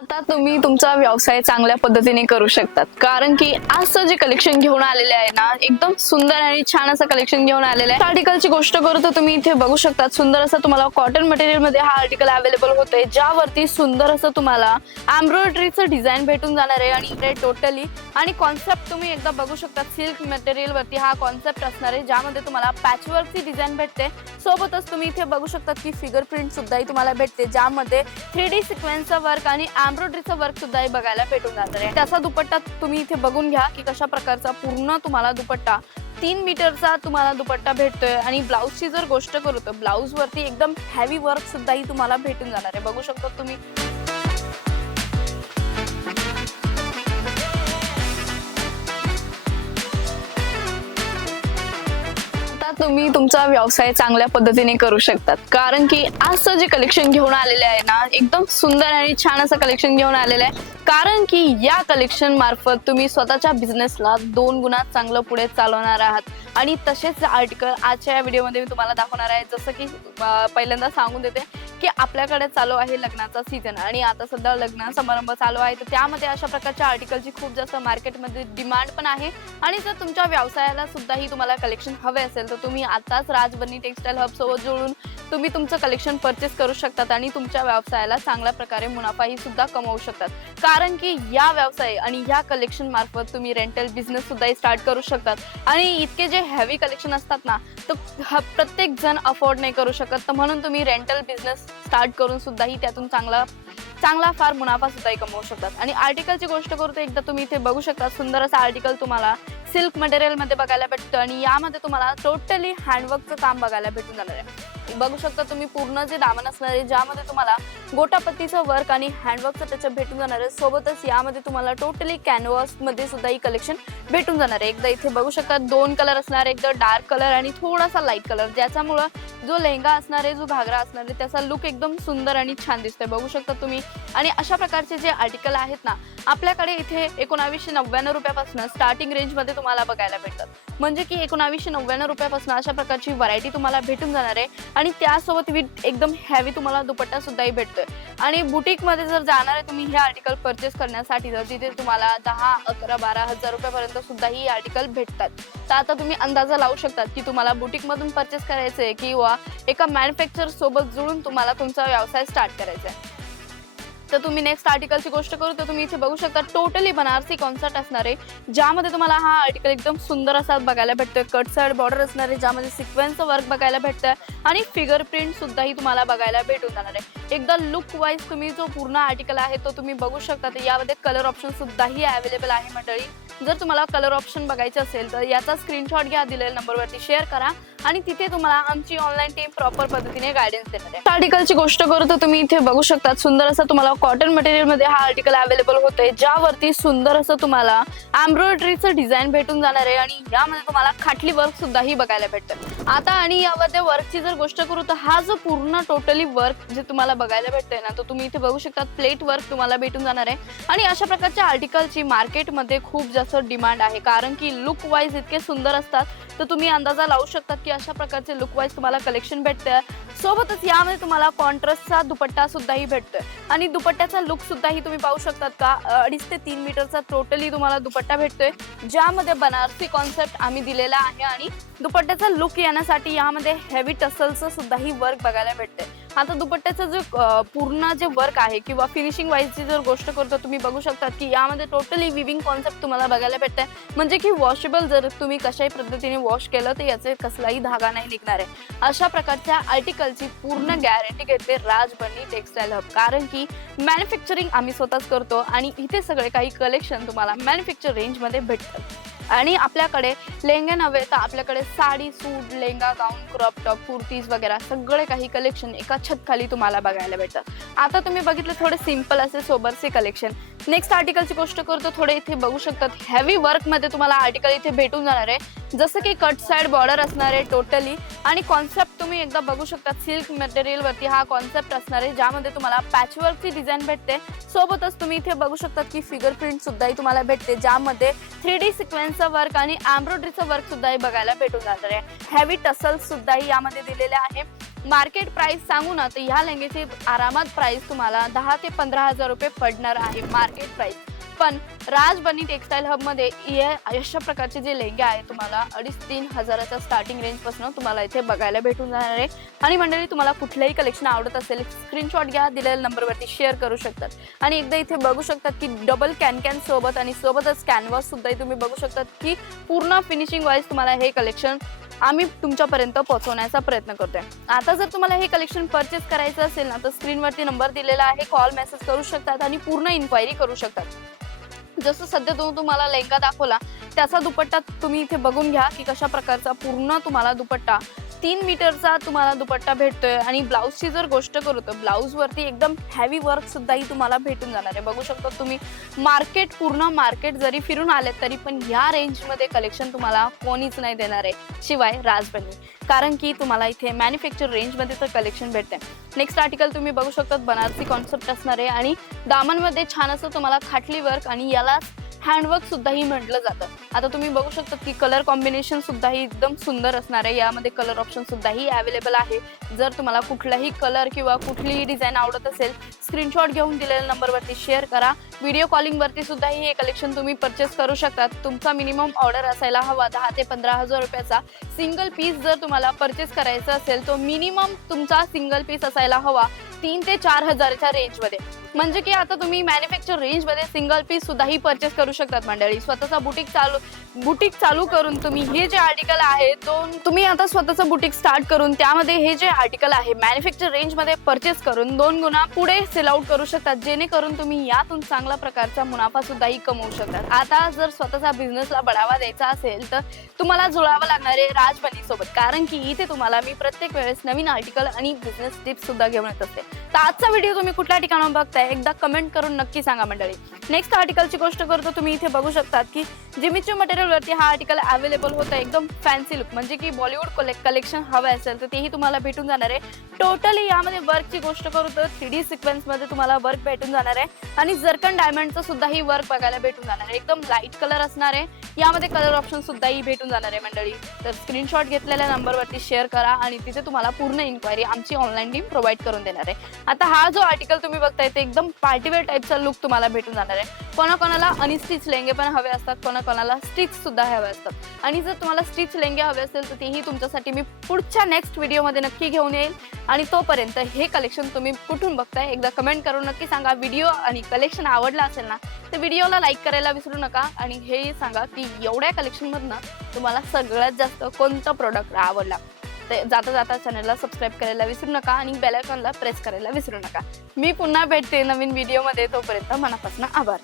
आता तुम्ही तुमचा व्यवसाय चांगल्या पद्धतीने करू शकतात, कारण की आजचं जे कलेक्शन घेऊन आलेले आहे ना, एकदम सुंदर आणि छान असं कलेक्शन घेऊन आलेलं आहे. आर्टिकलची गोष्ट करू तर तुम्ही इथे बघू शकतात, सुंदर असं तुम्हाला कॉटन मटेरियल मध्ये हा आर्टिकल अवेलेबल होतोय, ज्यावरती सुंदर असं तुम्हाला एम्ब्रॉयडरीचं डिझाईन भेटून जाणार आहे. आणि टोटली आणि कॉन्सेप्ट तुम्ही एकदा बघू शकता, सिल्क मटेरियल वरती हा कॉन्सेप्ट असणार आहे, ज्यामध्ये तुम्हाला पॅचवर्कची डिझाईन भेटते. सोबतच तुम्ही इथे बघू शकता की फिगर प्रिंट सुद्धा तुम्हाला भेटते, ज्यामध्ये 3D सिक्वेन्सचं वर्क आणि एम्ब्रॉयडरीचं वर्क सुद्धा बघायला भेटून जाणार आहे. त्याचा दुपट्टा तुम्ही इथे बघून घ्या की कशा प्रकारचा पूर्ण तुम्हाला दुपट्टा 3 मीटरचा तुम्हाला दुपट्टा भेटतोय. आणि ब्लाऊजची जर गोष्ट करू तर ब्लाऊज वरती एकदम हेवी वर्क सुद्धा तुम्हाला भेटून जाणार आहे. बघू शकता तुम्ही. तुम्ही तुमचा व्यवसाय चांगल्या पद्धतीने करू शकतात, कारण की आजचं जे कलेक्शन घेऊन आलेले आहे ना, एकदम सुंदर आणि छान असं कलेक्शन घेऊन आलेलं आहे. कारण की या कलेक्शन मार्फत तुम्ही स्वतःच्या बिझनेसला 2 गुणात चांगलं पुढे चालवणार आहात. आणि तसेच आर्टिकल आजच्या या व्हिडिओमध्ये मी तुम्हाला दाखवणार आहे. जसं की पहिल्यांदा सांगून देते की आपल्याकडे चालू आहे लग्नाचा सीझन, आणि आता सध्या लग्न समारंभ चालू आहे, तर त्यामध्ये अशा प्रकारच्या आर्टिकलची खूप जास्त मार्केटमध्ये डिमांड पण आहे. आणि जर तुमच्या व्यवसायाला सुद्धाही तुम्हाला कलेक्शन हवे असेल तर तुम्ही आताच राजबन्नी टेक्सटाईल हब सोबत जोडून तुम्ही तुमचं कलेक्शन परचेस करू शकतात आणि तुमच्या व्यवसायाला चांगल्या प्रकारे मुनाफाही सुद्धा कमवू शकतात. कारण की या व्यवसाय आणि या कलेक्शन मार्फत तुम्ही रेंटल बिझनेस सुद्धा स्टार्ट करू शकतात. आणि इतके जे हेवी कलेक्शन असतात ना, तर प्रत्येक जण अफोर्ड नाही करू शकत, तर म्हणून तुम्ही रेंटल बिझनेस स्टार्ट करून सुद्धाही त्यातून चांगला फार मुनाफा सुद्धा कमवू शकतात. आणि आर्टिकलची गोष्ट करू तर एकदा तुम्ही इथे बघू शकता, सुंदर असं आर्टिकल तुम्हाला सिल्क मटेरियल मध्ये बघायला भेटतं. आणि यामध्ये तुम्हाला टोटली हँडवर्कचं काम बघायला भेटून जाणार आहे. बघू शकता तुम्ही पूर्ण जे दामन असणार आहे, ज्यामध्ये तुम्हाला गोटापत्तीचं वर्क आणि हँडवर्कचं त्याच्यात भेटून जाणार आहे. सोबतच यामध्ये तुम्हाला टोटली कॅनव्हास मध्ये सुद्धा ही कलेक्शन भेटून जाणार आहे. एकदा इथे बघू शकता 2 कलर असणार आहे, एकदा डार्क कलर आणि थोडासा लाईट कलर, ज्याच्यामुळे जो लेहंगा असणार आहे, जो घागरा असणार आहे, त्याचा लुक एकदम सुंदर आणि छान दिसतोय. बघू शकता तुम्ही. आणि अशा प्रकारचे जे आर्टिकल आहेत ना, आपल्याकडे इथे 1999 रुपयापासून स्टार्टिंग रेंज मध्ये तुम्हाला बघायला भेटतात. म्हणजे की 1999 रुपयापासून अशा प्रकारची व्हरायटी तुम्हाला भेटून जाणार आहे. आणि त्यासोबत विथ एकदम हेवी तुम्हाला दुपट्टा सुद्धाही भेटतोय. आणि बुटीक मध्ये जर जाणार आहे तुम्ही हे आर्टिकल परचेस करण्यासाठी, तर तिथे तुम्हाला 10, 11, 12 हजार रुपयापर्यंत सुद्धा ही आर्टिकल भेटतात. तर आता तुम्ही अंदाजा लावू शकतात की तुम्हाला बुटीक मधून परचेस करायचंय किंवा एका मॅन्युफॅक्चर सोबत जुळून तुम्हाला तुमचा व्यवसाय स्टार्ट करायचा आहे. तर तुम्ही नेक्स्ट आर्टिकलची गोष्ट करू तर तुम्ही इथे बघू शकता टोटली बनारसी कॉन्सेप्ट असणार आहे, ज्यामध्ये तुम्हाला हा आर्टिकल एकदम सुंदर असा बघायला भेटतोय. कट साइड बॉर्डर असणार आहे, ज्यामध्ये सिक्वेन्सचं वर्क बघायला भेटतंय आणि फिगर प्रिंट सुद्धाही तुम्हाला बघायला भेटून जाणार आहे. एकदा लुक वाईज तुम्ही जो पूर्ण आर्टिकल आहे तो तुम्ही बघू शकता. तर यामध्ये कलर ऑप्शन सुद्धाही अवेलेबल आहे मंडळी. जर तुम्हाला कलर ऑप्शन बघायचे असेल तर याचा स्क्रीनशॉट घ्या, दिलेल्या नंबरवरती शेअर करा आणि तिथे तुम्हाला आमची ऑनलाईन टीम प्रॉपर पद्धतीने गायडन्स देणार आहे. आर्टिकलची गोष्ट करू तर तुम्ही इथे बघू शकता, सुंदर असं तुम्हाला कॉटन मटेरियल मध्ये हा आर्टिकल अवेलेबल होतोय, ज्यावरती सुंदर असं तुम्हाला एम्ब्रॉयडरीचं डिझाईन भेटून जाणार आहे. आणि यामध्ये तुम्हाला खाटली वर्क सुद्धाही बघायला भेटतं. आता आणि यामध्ये वर्कची जर गोष्ट करू तर हा जो पूर्ण टोटली वर्क जे तुम्हाला बघायला भेटतंय ना, तो तुम्ही इथे बघू शकता प्लेट वर्क तुम्हाला भेटून जाणार आहे. आणि अशा प्रकारच्या आर्टिकलची मार्केटमध्ये खूप जास्त डिमांड आहे, कारण की लुक वाईज इतके सुंदर असतात. तर तुम्ही अंदाजा लावू शकता की अशा प्रकारचे लुक वाईज तुम्हाला कलेक्शन भेटतंय. सोबतच यामध्ये तुम्हाला कॉन्ट्रास्टचा दुपट्टा सुद्धाही भेटतोय. आणि दुपट्ट्याचा लुक सुद्धाही तुम्ही पाहू शकतात का, 2.5 ते 3 मीटरचा टोटली तुम्हाला दुपट्टा भेटतोय, ज्यामध्ये बनारसी कॉन्सेप्ट आम्ही दिलेला आहे. आणि दुपट्ट्याचा लुक येण्यासाठी यामध्ये हेवी टसलचं सुद्धाही वर्क बघायला भेटतंय. आता दुपट्ट्याचं जे पूर्ण जे वर्क आहे किंवा फिनिशिंग वाईजची जर गोष्ट करतो, तुम्ही बघू शकता की यामध्ये टोटली विविंग कॉन्सेप्ट तुम्हाला बघायला भेटतंय. म्हणजे की वॉशेबल, जर तुम्ही कशाही पद्धतीने वॉश केलं तर याचे कसलाही धागा नाही निघणार आहे. अशा प्रकारच्या आर्टिकलची पूर्ण गॅरंटी घेते राजबन्नी टेक्सटाईल हब, कारण की मॅन्युफॅक्चरिंग आम्ही स्वतःच करतो आणि इथे सगळे काही कलेक्शन तुम्हाला मॅन्युफॅक्चर रेंजमध्ये भेटतं. आणि आपल्याकडे लेहंगे नव्हे तर आपल्याकडे साडी, सूट, लेहंगा, गाऊन, क्रॉप टॉप, कुर्तीज वगैरे सगळे काही कलेक्शन एका छत खाली तुम्हाला बघायला भेटतात. आता तुम्ही बघितलं थोडे सिंपल असे सोबरचे कलेक्शन. नेक्स्ट आर्टिकलची गोष्ट करतो, थोडे इथे बघू शकतात हेवी वर्क मध्ये तुम्हाला आर्टिकल इथे भेटून जाणार आहे, जसं की कट साइड बॉर्डर असणार आहे टोटली. आणि कॉन्सेप्ट तुम्ही एकदा बघू शकता, सिल्क मटेरियल वरती हा कॉन्सेप्ट असणार आहे, ज्यामध्ये तुम्हाला पॅचवर्कची डिझाईन भेटते. सोबतच तुम्ही इथे बघू शकता की फिगर प्रिंट सुद्धाही तुम्हाला भेटते, ज्यामध्ये 3D सिक्वेन्सचं वर्क आणि एम्ब्रॉयडरीचं वर्क सुद्धाही बघायला भेटून जाणार आहे. हेवी टसल्स सुद्धाही यामध्ये दिलेले आहे. मार्केट प्राइस सांगू ना तर ह्या लेंग्याची आरामात प्राइस तुम्हाला 10 ते 15,000 रुपये पडणार आहे मार्केट प्राइस. पण राज बनी टेक्सटाईल हब मध्ये अशा प्रकारचे जे लेंगे आहे तुम्हाला 2.5-3 हजाराच्या स्टार्टिंग रेंज पासून तुम्हाला इथे बघायला भेटून जाणार आहे. आणि मंडळी तुम्हाला कुठलंही कलेक्शन आवडत असेल स्क्रीनशॉट घ्या, दिलेल्या नंबरवरती शेअर करू शकतात. आणि एकदा इथे बघू शकतात की डबल कॅन सोबत आणि सोबतच कॅनव्हास सुद्धा तुम्ही बघू शकतात की पूर्ण फिनिशिंग वाईज तुम्हाला हे कलेक्शन आम्ही तुमच्यापर्यंत पोहोचवण्याचा प्रयत्न करतोय. आता जर तुम्हाला हे कलेक्शन परचेस करायचं असेल ना तर स्क्रीनवरती नंबर दिलेला आहे, कॉल मेसेज करू शकतात आणि पूर्ण इन्क्वायरी करू शकतात. जसं सध्या तुम्हाला लेंगा दाखवला त्याचा दुपट्टा तुम्ही इथे बघून घ्या की कशा प्रकारचा पूर्ण तुम्हाला दुपट्टा 3 मीटरचा तुम्हाला दुपट्टा भेटतोय. आणि ब्लाऊजची जर गोष्ट करू तर ब्लाऊज वरती एकदम हेवी वर्क सुद्धाही तुम्हाला भेटून जाणार आहे. बघू शकता तुम्ही पूर्ण मार्केट जरी फिरून आले तरी पण या रेंज मध्ये कलेक्शन तुम्हाला कोणीच नाही देणार आहे शिवाय राजबनी, कारण की तुम्हाला इथे मॅन्युफॅक्चर रेंज मध्ये तर कलेक्शन भेटते. नेक्स्ट आर्टिकल तुम्ही बघू शकता बनारसी कॉन्सेप्ट असणार आहे आणि दामनमध्ये छान असं तुम्हाला खाटली वर्क आणि याला हँडवर्क सुद्धाही म्हटलं जातं. आता तुम्ही बघू शकता की कलर कॉम्बिनेशन सुद्धाही एकदम सुंदर असणार आहे. यामध्ये कलर ऑप्शन सुद्धाही अवेलेबल आहे. जर तुम्हाला कुठलाही कलर किंवा कुठलीही डिझाईन आवडत असेल स्क्रीनशॉट घेऊन दिलेल्या नंबरवरती शेअर करा. व्हिडिओ कॉलिंग वरती सुद्धाही हे कलेक्शन तुम्ही परचेस करू शकतात. तुमचा मिनिमम ऑर्डर असायला हवा 10 ते 15,000 रुपयाचा. सिंगल पीस जर तुम्हाला परचेस करायचा असेल तो मिनिमम तुमचा सिंगल पीस असायला हवा 3 ते 4 हजारच्या रेंज मध्ये. म्हणजे की आता तुम्ही मॅन्युफॅक्चर रेंज मध्ये सिंगल पीस सुद्धाही परचेस करू शकतात मंडळी. स्वतःचा बुटीक चालू करून तुम्ही हे जे आर्टिकल आहे तुम्ही आता स्वतःचं बुटीक स्टार्ट करून त्यामध्ये हे जे आर्टिकल आहे मॅन्युफॅक्चर रेंज मध्ये परचेस करून 2 गुणा पुढे सेल आउट करू शकतात, जेणेकरून तुम्ही यातून चांगला प्रकारचा मुनाफा सुद्धाही कमवू शकतात. आता जर स्वतःचा बिझनेसला बढावा द्यायचा असेल तर तुम्हाला जुळावं लागणार आहे राजबनी सोबत, कारण की इथे तुम्हाला मी प्रत्येक वेळेस नवीन आर्टिकल आणि बिझनेस टिप्स सुद्धा घेऊन येत असते. तर आजचा व्हिडिओ तुम्ही कुठल्या ठिकाणावर बघताय एकदा कमेंट करून नक्की सांगा मंडळी. नेक्स्ट आर्टिकलची गोष्ट करतो तुम्ही इथे बघू शकतात की जिमिचू मटेरियल वरती हा आर्टिकल अवेलेबल होता. एकदम फॅन्सी लुक म्हणजे की बॉलिवूड कलेक्शन हवं असेल तर तेही तुम्हाला भेटून जाणार आहे. टोटली यामध्ये वर्कची गोष्ट करू तर 3D सिक्वेन्स मध्ये तुम्हाला वर्क भेटून जाणार आहे आणि जर्कन डायमंडचं सुद्धाही वर्क बघायला भेटून जाणार आहे. एकदम लाईट कलर असणार आहे. यामध्ये कलर ऑप्शन सुद्धाही भेटून जाणार आहे मंडळी. तर स्क्रीनशॉट घेतलेल्या नंबरवरती शेअर करा आणि तिथे तुम्हाला पूर्ण इन्क्वायरी आमची ऑनलाईन टीम प्रोव्हाइड करून देणार आहे. आता हा जो आर्टिकल तुम्ही बघताय ते एकदम पार्टीवेअर टाईपचा लुक तुम्हाला भेटून जाणार आहे. कोणाकोणाला अनस्टिच लेंगे पण हवे असतात, कोणाकोणाला स्टिच सुद्धा हवे असतात. आणि जर तुम्हाला स्टिच लेंगे हवे असेल तर तेही तुमच्यासाठी मी पुढच्या नेक्स्ट व्हिडिओमध्ये नक्की घेऊन येईल. आणि तोपर्यंत हे कलेक्शन तुम्ही कुठून बघताय एकदा कमेंट करून नक्की सांगा. व्हिडिओ आणि कलेक्शन आवडला असेल ना तर व्हिडिओला लाईक करायला विसरू नका. आणि हे सांगा की एवढ्या कलेक्शन मधनं तुम्हाला सगळ्यात जास्त कोणतं प्रोडक्ट आवडला. ते जाता जाता चॅनलला सबस्क्राईब करायला विसरू नका आणि बेल आयकॉनला प्रेस करायला विसरू नका. मी पुन्हा भेटते नवीन व्हिडिओमध्ये. तोपर्यंत मनापासून आभार.